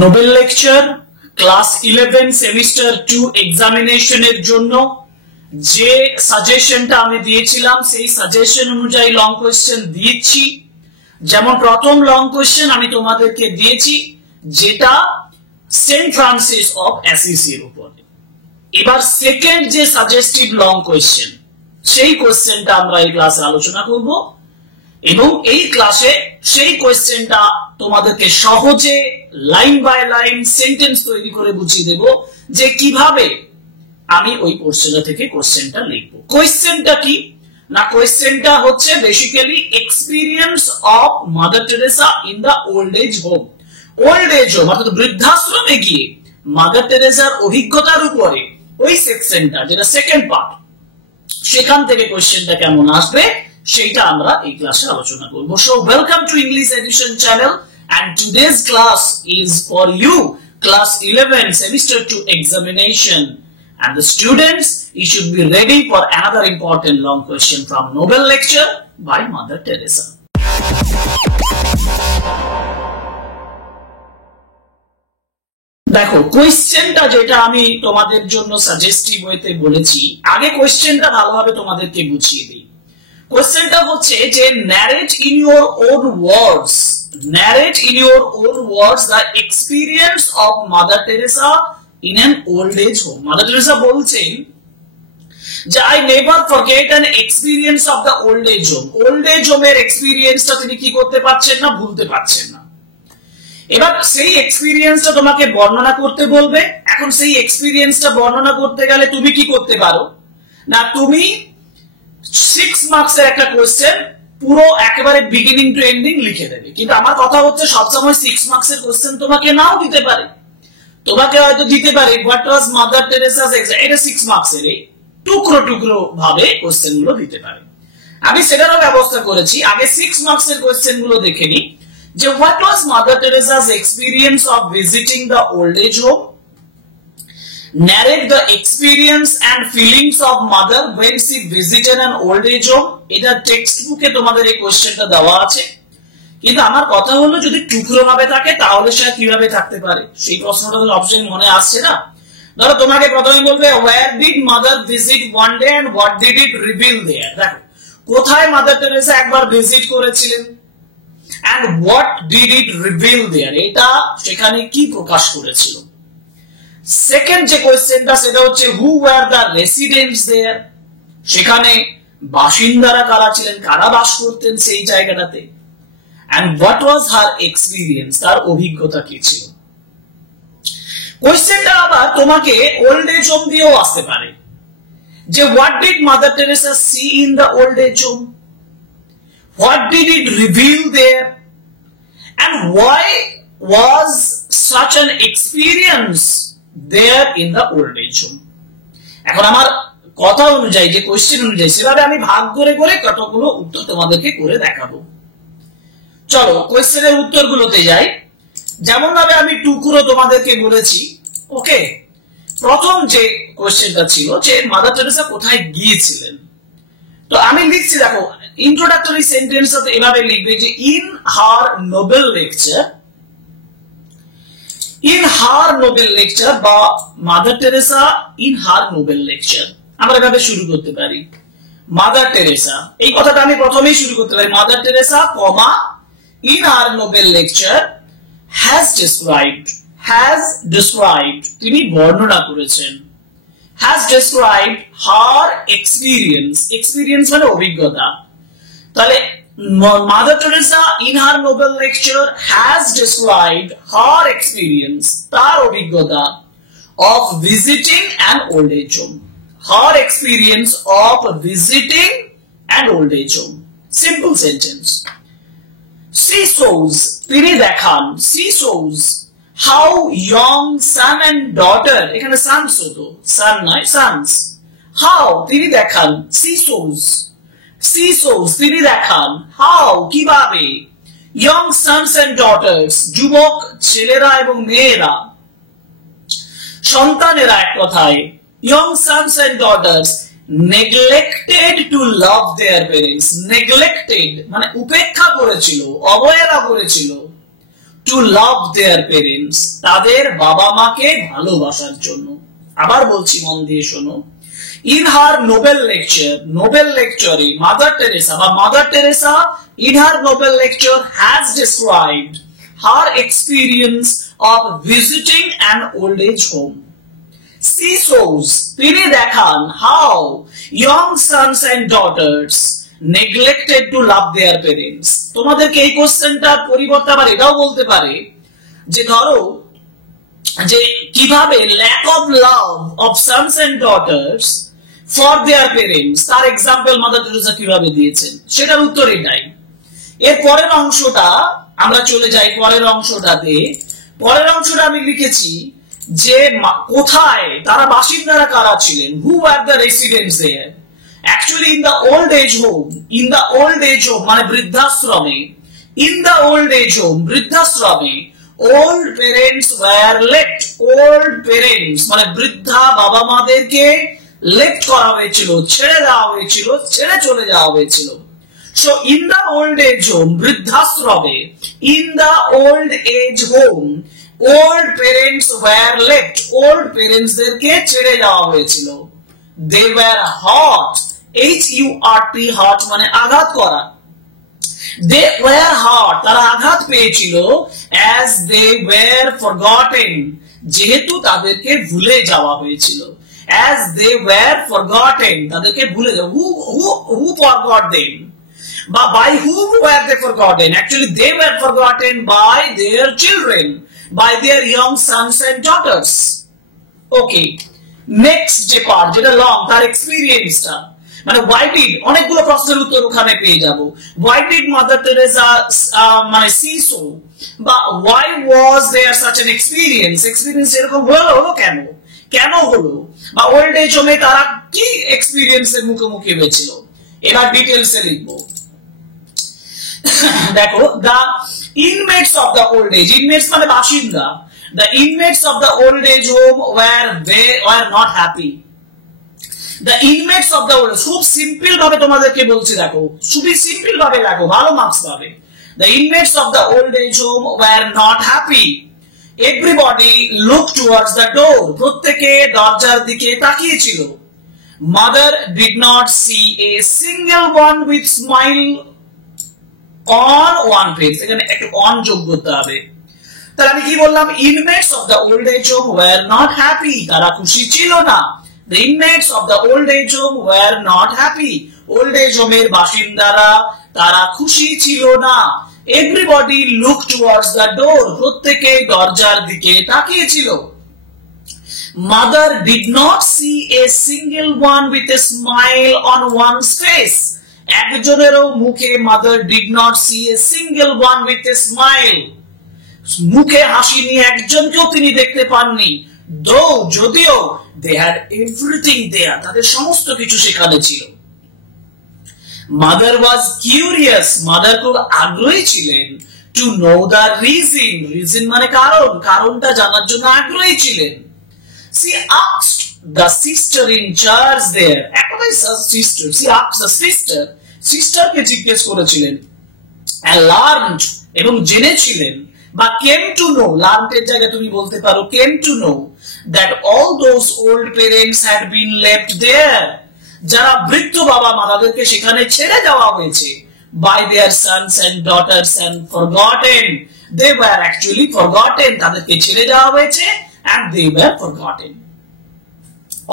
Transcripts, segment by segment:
Nobel lecture class 11 semester 2 এক্সামিনেশনের জন্য যে সাজেশনটা আমি দিয়েছিলাম সেই সাজেশন অনুযায়ী লং কোশ্চেন দিয়েছি। যেমন প্রথম লং কোশ্চেন আমি তোমাদেরকে দিয়েছি যেটা সেন্ট ফ্রান্সিস অফ অ্যাসিসি এর উপরে। এবার সেকেন্ড যে সাজেস্টিভ লং কোশ্চেন সেই কোশ্চেনটা আমরা এই ক্লাসে আলোচনা করব এবং এই ক্লাসে সেই কোশ্চেনটা তোমাদেরকে সহজে লাইন বাই লাইন সেন্টেন্স তৈরি করে বুঝিয়ে দেব যে কিভাবে আমি ওই পোরশনটা থেকে কোশ্চেনটা লিখব। কোশ্চেনটা কি না, কোশ্চেনটা হচ্ছে basically experience of Mother Teresa in the old age home. Old age home অর্থাৎ বৃদ্ধাশ্রমে গিয়ে মাদার টেরেসার অভিজ্ঞতার উপরে ওই সেকশনটা যেটা সেকেন্ড পার্ট, সেখান থেকে কোশ্চেনটা কেমন আসবে সেটা আমরা এই ক্লাসে আলোচনা করব। So welcome to English edition channel and today's class is for you class 11 semester 2 examination, and the students you should be ready for another important long question from Nobel lecture by Mother Teresa. দেখো কোশ্চেনটা যেটা আমি তোমাদের জন্য suggestive ওয়েতে বলেছি, আগে কোশ্চেনটা ভালোভাবে তোমাদেরকে বুঝিয়ে দিই। কোশ্চেনটা হচ্ছে যে narrate in your own words the experience of Mother Teresa in an old age home. Mother Teresa বলছেন যে I never forget an experience of the old age home. Old age home এর এক্সপেরিয়েন্সটা তিনি কি করতে পারছেন না, ভুলতে পারছেন না। এবার সেই এক্সপেরিয়েন্সটা তোমাকে বর্ণনা করতে বলবে। এখন সেই এক্সপেরিয়েন্সটা বর্ণনা করতে গেলে তুমি কি করতে পারো না, তুমি 6 মার্কসের একটা কোশ্চেন পুরো একেবারে বিগিনিং টু এন্ডিং লিখে দেবে। কিন্তু আমার কথা হচ্ছে সবসময় 6 মার্কসের কোশ্চেন তোমাকে নাও দিতে পারে, তোমাকে হয়তো দিতে পারে হোয়াট ওয়াজ মাদার টেরেসাস এক্সাম্পল, এটা 6 মার্কসের এই টুকরো টুকরো ভাবে কোশ্চেন গুলো দিতে পারে। আমি সেটারও ব্যবস্থা করেছি। আগে 6 মার্কসের কোশ্চেন গুলো দেখে নি যে what was Mother Teresa's experience of visiting the old age home, narrate the experience and feelings of mother when she visited an old age home. এটা টেক্সট বুকে তোমাদের এই কোশ্চেনটা দেওয়া আছে, কিন্তু আমার কথা হলো যদি টুকরো ভাবে থাকে তাহলে সে কিভাবে থাকতে পারে, সেই প্রশ্নটা অপশন মনে আসছে না। ধরো তোমাকে প্রথমে বলবে where did mother visit one day and what did it reveal there. দেখো কোথায় মাদার টেরেসা একবার ভিজিট করেছিলেন and what did it reveal there, এটা সেখানে কি প্রকাশ করেছিল। সেকেন্ড যে কোশ্চেনটা সেটা হচ্ছে who were the residents there, সেখানে বাসিন্দারা কারা ছিলেন, কারা বাস করতেন সেই জায়গাটাতে। And what was her experience, তার অভিজ্ঞতা কি ছিল। কোশ্চেনটা আবার তোমাকে ওল্ড এজ হোম দিয়েও আসতে পারে যে what did Mother Teresa see in the old age home, what did it reveal there, and why was such an experience there in the old age home. এখন আমার কথা অনুযায়ী যে কোশ্চেন অনুযায়ী সেভাবে আমি ভাগ করে করে কতগুলো উত্তর তোমাদেরকে করে দেখাবো। চলো কোশ্চেনের উত্তরগুলোতে যাই। যেমন ভাবে আমি টুকরো তোমাদেরকে বলেছি, ওকে। প্রথম যে কোশ্চেনটা ছিল যে মাদার টেরেসা কোথায় গিয়েছিলেন, তো আমি লিখছি দেখো ইন্ট্রোডাক্টরি সেন্টেন্সটাতে এভাবে লিখবে যে in her Nobel lecture, in her Nobel lecture বা mother Teresa in her Nobel lecture, আমরা এভাবে শুরু করতে পারি। মাদার টেরেসা এই কথাটা আমি প্রথমেই শুরু করতে পারি, mother Teresa comma in her Nobel lecture has described তিনি বর্ণনা করেছেন, has described her experience মানে অভিজ্ঞতা। তাহলে Mother Teresa in her Nobel lecture has described her experience, তার অভিজ্ঞতা of visiting an old age home, her experience of visiting an old age home. Simple sentence. She shows, তিনি দেখান, she shows how young son and daughter, এখানে sons হতো, son নয় sons, how তিনি দেখান, she shows তিনি দেখান how কিভাবে young sons and daughters যুবক ছেলেরা এবং মেয়েরা, সন্তানেরা এক কথায় young sons and daughters neglected to love their parents, neglected মানে উপেক্ষা করেছিল, অবহেলা করেছিল to love their parents, তাদের বাবা মাকে ভালোবাসার জন্য। আবার বলছি, মন দিয়ে শোনো। In her Nobel lecture, Mother Teresa in her Nobel lecture has described her experience of visiting an old age home. She shows, তিনি দেখান how young sons and daughters neglected to love their parents. তোমাদেরকে এই কোশ্চেনটার পরিবর্তে আবার এটাও বলতে পারে যে ধরো যে কিভাবে lack of love of sons and daughters for their parents, তার এক্সাম্পল মাদার টেরেসা কিভাবে দিয়েছেন, সেটার উত্তর এটাই। এর পরের অংশটা আমরা চলে যাই, পরের অংশটাতে। পরের অংশটা আমি লিখেছি যে কোথায় তারা বাসিন্দারা কারা ছিলেন, who were the residents there. Actually in the old age home, মানে বৃদ্ধাশ্রমে, in the old age home, বৃদ্ধাশ্রমে old parents were left, old parents মানে বৃদ্ধা বাবা মাদেরকে left করা হয়েছিল, ছেড়ে দেওয়া হয়েছিল, ছেড়ে চলে যাওয়া হয়েছিল। So in the old age home, বৃদ্ধাশ্রমে, in the old age home, old parents were left, old parents দেরকে ছেড়ে যাওয়া হয়েছিল। They were hurt, H-U-R-T, hurt মানে আঘাত করা। They were hurt, তারা আঘাত পেয়েছিল, as they were forgotten, যেহেতু তাদেরকে ভুলে যাওয়া হয়েছিল। As they were forgotten, তাদেরকে ভুলে যাওয়া। Who forgot them? But by whom were they forgotten? Actually they were forgotten by their children, by their young sons and daughters. Okay, next যে part, যেটা লং, তার এক্সপেরিয়েন্সটা, মানে why did, অনেকগুলো প্রশ্নের উত্তর ওখানে পেয়ে যাব। Why did Mother Teresa মানে see so, বা why was there such an experience এরকম হলো কেন হলো, বা ওল্ড এজ হোমে তারা কি এক্সপেরিয়েন্সের মুখোমুখি হয়েছিল, এবার ডিটেইলসে লিখবো। দেখো, the inmates of the old age, inmates মানে বাসিন্দা, the inmates of the old age home were not happy. The inmates of the old, খুব সিম্পল ভাবে তোমাদেরকে বলছি, দেখো খুবই সিম্পল ভাবে লেখো, ভালো মার্কস পাবে। The inmates of the old age home were not happy. Everybody looked towards the door, প্রত্যেকে দরজার দিকে তাকিয়ে ছিল। Mother did not see a single one with smile on one face, এখানে একটু অন যোগ করতে হবে। তাহলে আমি কি বললাম, inmates of the old age home were not happy, তারা খুশি ছিল না। The inmates of the old age home were not happy, old age home এর বাসিন্দারা তারা খুশি ছিল না। Everybody looked towards the door, প্রত্যেকে দরজার দিকে তাকিয়ে ছিল। Mother did not see a single one with a smile on one's face, একজনেরও মুখে mother did not see a single one with a smile, মুখে হাসি নিয়ে একজনকেও তিনি দেখতে পাননি। Though, যদিও they had everything there, তাদের সমস্ত কিছু সেখানে ছিল। Mother was curious, mother খুব আগ্রহী ছিলেন, to know the reason মানে কারণটা জানার জন্য আগ্রহী ছিলেন। She asked the sister in charge there, একটাই sister, she asked the sisterকে জিজ্ঞেস করেছিলেন, and learned এবং জেনেছিলেন, বা came to know, learned এর জায়গায় তুমি বলতে পারো came to know, that all those old parents had been left there, যারা বৃদ্ধ বাবা মা তাদেরকে সেখানে ছেড়ে দেওয়া হয়েছে, by their sons and daughters and forgotten, they were actually forgotten, তাদেরকে ছেড়ে দেওয়া হয়েছে and they were forgotten.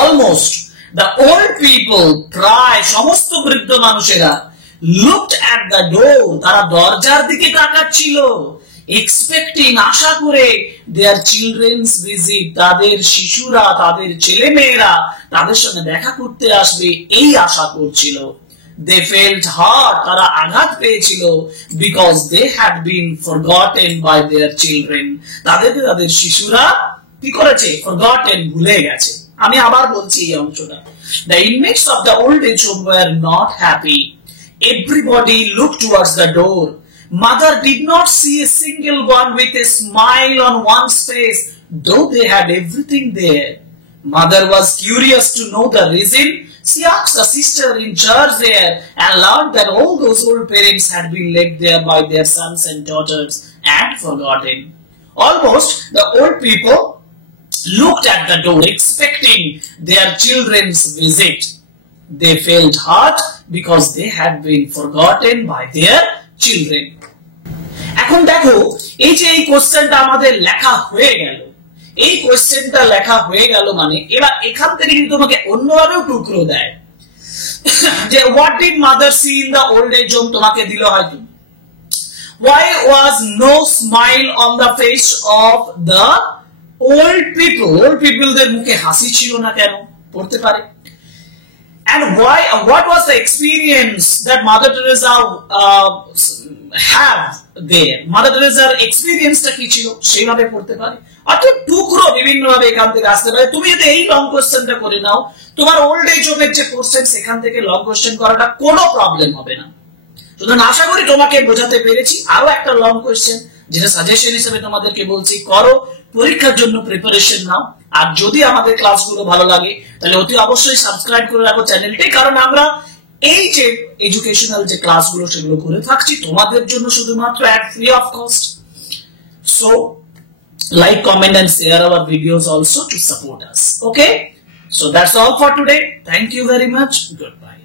Almost the old people, প্রায় সমস্ত বৃদ্ধ মানুষেরা, looked at the door, তারা দরজার দিকে তাকাচ্ছিল, expecting, আশা করে, their children's visit, তাদের শিশুরা, তাদের ছেলেমেয়েরা তাদের সঙ্গে দেখা করতে আসবে, এই আশা করছিল। They felt hurt, তারা আঘাত পেয়েছিল, because they had been forgotten by their children, তাদের শিশুরা কি করেছে, forgotten, ভুলে গেছে। আমি আবার বলছি এই অংশটা, the inmates of the old age home were not happy. Everybody looked towards the door. Mother did not see a single one with a smile on one's face, though they had everything there. Mother was curious to know the reason. She asked the sister in charge there and learned that all those old parents had been left there by their sons and daughters and forgotten. Almost the old people looked at the door expecting their children's visit. They felt hurt because they had been forgotten by their children. এখন দেখো এই যে এই কোশ্চেনটা আমাদের লেখা হয়ে গেল, এই কোশ্চেনটা লেখা হয়ে গেল মানে এবার এখান থেকে কিন্তু তোমাকে অন্যভাবেও টুকরো দেয় যে what did mother see in the old age home, তোমাকে দিল হয়তো why was no smile on the face of the old people দের মুখে হাসি ছিল না কেন, পড়তে পারে। and what was the experience that Mother Teresa have there, Mother Teresaর এক্সপেরিয়েন্সটা কি ছিল সেইভাবে পড়তে পারে। অর্থাৎ টুকরো বিভিন্ন ভাবে এখান থেকে আসতে পারে। তুমি যদি এই লং কোশ্চেনটা করে নাও, তোমার ওল্ড এজ হোমের যে কোশ্চেন সেখান থেকে লং কোশ্চেন করাটা কোনো প্রবলেম হবে না। সুতরাং আশা করি তোমাকে বোঝাতে পেরেছি। আরো একটা লং কোশ্চেন যেটা সাজেশন হিসেবে তোমাদেরকে বলছি, করো, পরীক্ষার জন্য প্রিপারেশন নাও। আর যদি আমাদের ক্লাসগুলো ভালো লাগে তাহলে অতি অবশ্যই সাবস্ক্রাইব করে রাখো চ্যানেলটি, কারণ আমরা এই যে এডুকেশনাল যে ক্লাসগুলো সেগুলো করে থাকছি তোমাদের জন্য শুধুমাত্র at free of cost. So like, comment and share our videos also to support us. Okay, so that's all for today. Thank you very much. Goodbye.